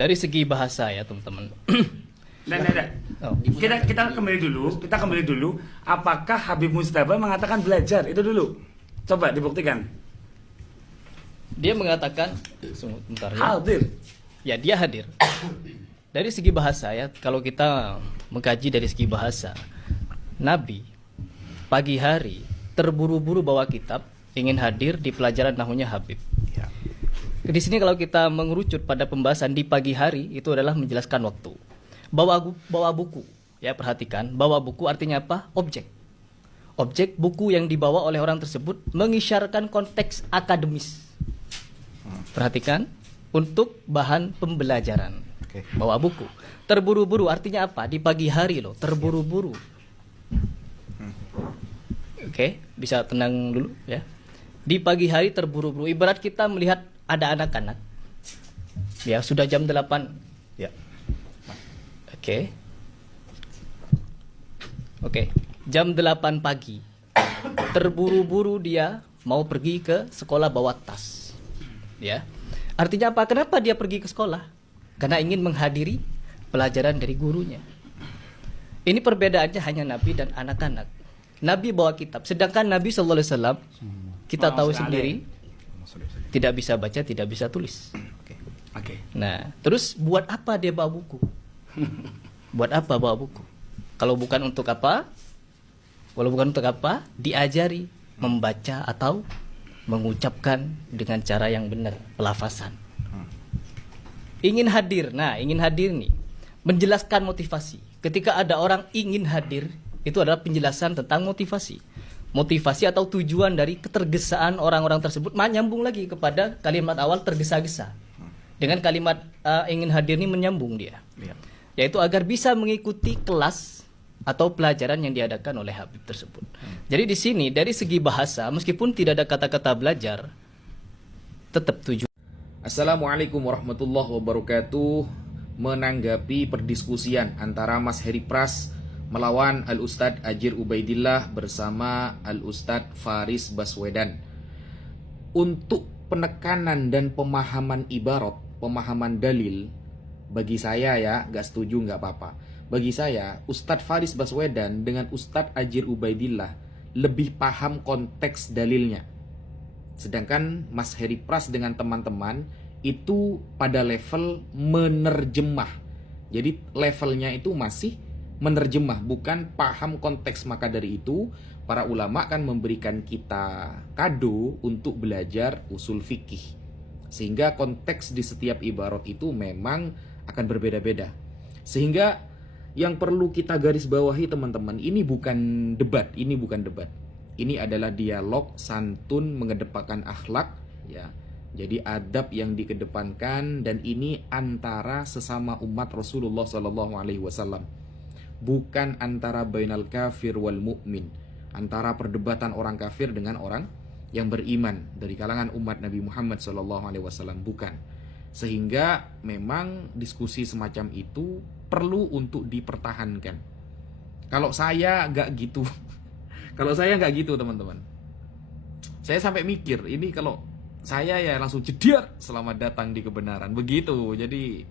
Dari segi bahasa ya teman-teman. Nah. Oh. Kita kembali dulu. Apakah Habib Mujtaba mengatakan belajar? Itu dulu. Coba dibuktikan. Dia mengatakan sebentar ya. Hadir. Ya, dia hadir. Dari segi bahasa ya, kalau kita mengkaji dari segi bahasa, Nabi pagi hari terburu-buru bawa kitab, ingin hadir di pelajaran nahunya Habib. Ya. Di sini kalau kita mengerucut pada pembahasan di pagi hari, itu adalah menjelaskan waktu. Bawa buku, ya perhatikan, bawa buku artinya apa? Objek. Objek buku yang dibawa oleh orang tersebut mengisyaratkan konteks akademis. Perhatikan, untuk bahan pembelajaran. Oke. Bawa buku. Terburu-buru artinya apa? Di pagi hari loh, terburu-buru. Oke, bisa tenang dulu ya. Di pagi hari terburu-buru. Ibarat kita melihat ada anak-anak. Ya, sudah jam 8. Ya. Oke. Oke, jam 8 pagi. Terburu-buru dia mau pergi ke sekolah bawa tas. Ya. Artinya apa? Kenapa dia pergi ke sekolah? Karena ingin menghadiri pelajaran dari gurunya. Ini perbedaannya hanya Nabi dan anak-anak. Nabi bawa kitab, sedangkan Nabi SAW kita tahu sendiri tidak bisa baca, tidak bisa tulis. Oke. Nah, terus buat apa dia bawa buku? Buat apa bawa buku? Kalau bukan untuk apa? Kalau bukan untuk apa? Diajari membaca atau mengucapkan dengan cara yang benar, pelafasan. Ingin hadir. Nah, ingin hadir nih menjelaskan motivasi. Ketika ada orang ingin hadir, itu adalah penjelasan tentang motivasi. Motivasi atau tujuan dari ketergesaan orang-orang tersebut menyambung lagi kepada kalimat awal tergesa-gesa. Dengan kalimat ingin hadir ini menyambung dia. Ya. Yaitu agar bisa mengikuti kelas atau pelajaran yang diadakan oleh Habib tersebut. Jadi di sini dari segi bahasa meskipun tidak ada kata-kata belajar, tetap tujuan. Assalamualaikum warahmatullahi wabarakatuh. Menanggapi perdiskusian antara Mas Heri Pras melawan Al-Ustadz Ajir Ubaidillah bersama Al-Ustadz Faris Baswedan. Untuk penekanan dan pemahaman ibarat, pemahaman dalil, bagi saya ya, gak setuju gak apa-apa. Bagi saya, Ustadz Faris Baswedan dengan Ustadz Ajir Ubaidillah lebih paham konteks dalilnya. Sedangkan Mas Heri Pras dengan teman-teman itu pada level menerjemah. Jadi levelnya itu masih menerjemah, bukan paham konteks. Maka dari itu para ulama kan memberikan kita kado untuk belajar usul fikih, sehingga konteks di setiap ibarat itu memang akan berbeda-beda. Sehingga yang perlu kita garis bawahi teman-teman, ini bukan debat. Ini adalah dialog santun mengedepankan akhlak ya. Jadi adab yang dikedepankan, dan ini antara sesama umat Rasulullah SAW. Bukan antara bainal kafir wal mu'min, antara perdebatan orang kafir dengan orang yang beriman dari kalangan umat Nabi Muhammad SAW, bukan. Sehingga memang diskusi semacam itu perlu untuk dipertahankan. Kalau saya nggak gitu, teman-teman. Saya sampai mikir, ini kalau saya ya langsung jediar, selamat datang di kebenaran, begitu. Jadi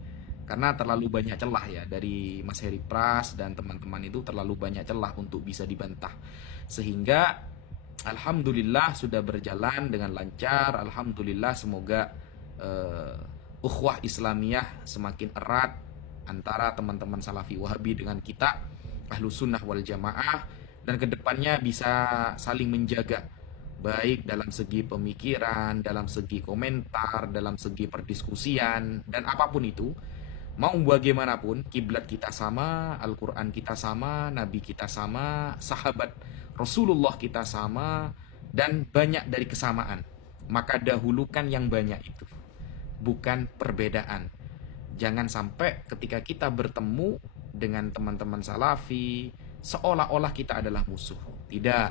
karena terlalu banyak celah ya dari Mas Heri Pras dan teman-teman, itu terlalu banyak celah untuk bisa dibantah. Sehingga alhamdulillah sudah berjalan dengan lancar. Alhamdulillah, semoga ukhuwah Islamiyah semakin erat antara teman-teman Salafi Wahabi dengan kita Ahlus Sunnah wal Jamaah, dan kedepannya bisa saling menjaga, baik dalam segi pemikiran, dalam segi komentar, dalam segi perdiskusian, dan apapun itu. Mau bagaimanapun, kiblat kita sama, Al-Quran kita sama, Nabi kita sama, sahabat Rasulullah kita sama, dan banyak dari kesamaan. Maka dahulukan yang banyak itu, bukan perbedaan. Jangan sampai ketika kita bertemu dengan teman-teman Salafi, seolah-olah kita adalah musuh. Tidak,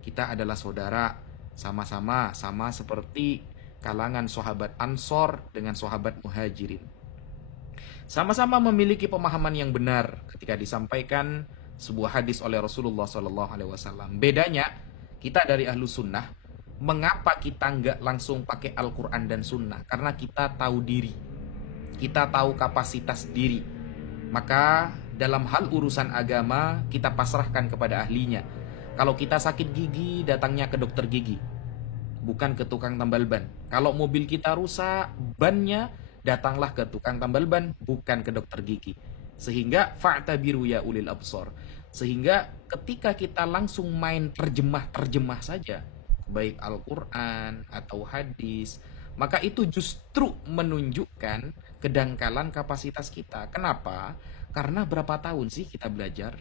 kita adalah saudara, sama-sama, sama seperti kalangan sahabat Ansor dengan sahabat Muhajirin. Sama-sama memiliki pemahaman yang benar ketika disampaikan sebuah hadis oleh Rasulullah SAW. Bedanya, kita dari Ahlus Sunnah, mengapa kita nggak langsung pakai Al-Quran dan Sunnah? Karena kita tahu diri. kita tahu kapasitas diri. Maka dalam hal urusan agama kita pasrahkan kepada ahlinya. Kalau kita sakit gigi, datangnya ke dokter gigi, bukan ke tukang tambal ban. Kalau mobil kita rusak bannya, datanglah ke tukang tambal ban, bukan ke dokter gigi. Sehingga fa'tabiru ya ulil absor. Sehingga ketika kita langsung main terjemah saja, baik Al-Quran atau hadis, maka itu justru menunjukkan kedangkalan kapasitas kita. Kenapa? Karena berapa tahun sih kita belajar?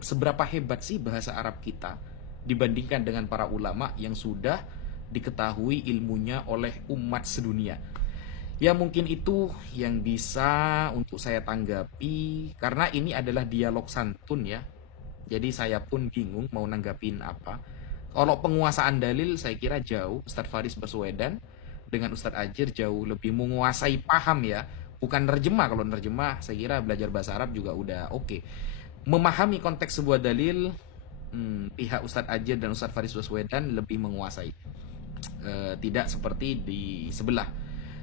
Seberapa hebat sih bahasa Arab kita dibandingkan dengan para ulama yang sudah diketahui ilmunya oleh umat sedunia. Ya mungkin itu yang bisa untuk saya tanggapi, karena ini adalah dialog santun ya. Jadi saya pun bingung mau nanggapin apa. Kalau penguasaan dalil saya kira jauh Ustadz Faris Baswedan dengan Ustadz Ajir jauh lebih menguasai paham ya. Bukan nerjemah, kalau nerjemah saya kira belajar bahasa Arab juga udah oke. Memahami konteks sebuah dalil, pihak Ustadz Ajir dan Ustadz Faris Baswedan lebih menguasai. Tidak seperti di sebelah.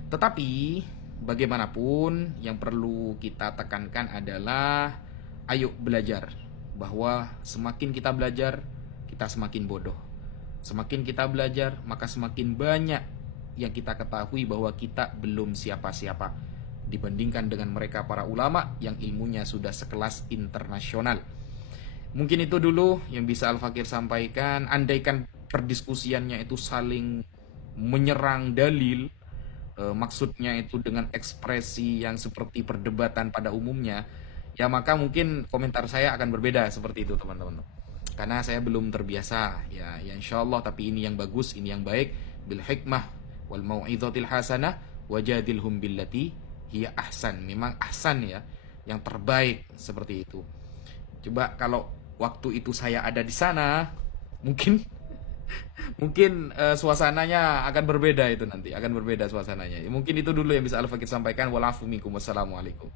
Tetapi bagaimanapun yang perlu kita tekankan adalah ayo belajar. Bahwa semakin kita belajar, kita semakin bodoh. Semakin kita belajar, maka semakin banyak yang kita ketahui bahwa kita belum siapa-siapa dibandingkan dengan mereka para ulama yang ilmunya sudah sekelas internasional. Mungkin itu dulu yang bisa Al-Fakir sampaikan. Andaikan perdiskusiannya itu saling menyerang dalil, maksudnya itu dengan ekspresi yang seperti perdebatan pada umumnya, ya maka mungkin komentar saya akan berbeda seperti itu teman-teman. Karena saya belum terbiasa ya insyaallah, tapi ini yang bagus, ini yang baik, bil hikmah wal mau'izatil hasanah wajadilhum billati hiya ahsan. Memang ahsan ya, yang terbaik seperti itu. Coba kalau waktu itu saya ada di sana, mungkin suasananya akan berbeda itu nanti, akan berbeda suasananya. Mungkin itu dulu yang bisa Al-Fakir sampaikan. Walafu minkum, wassalamualaikum.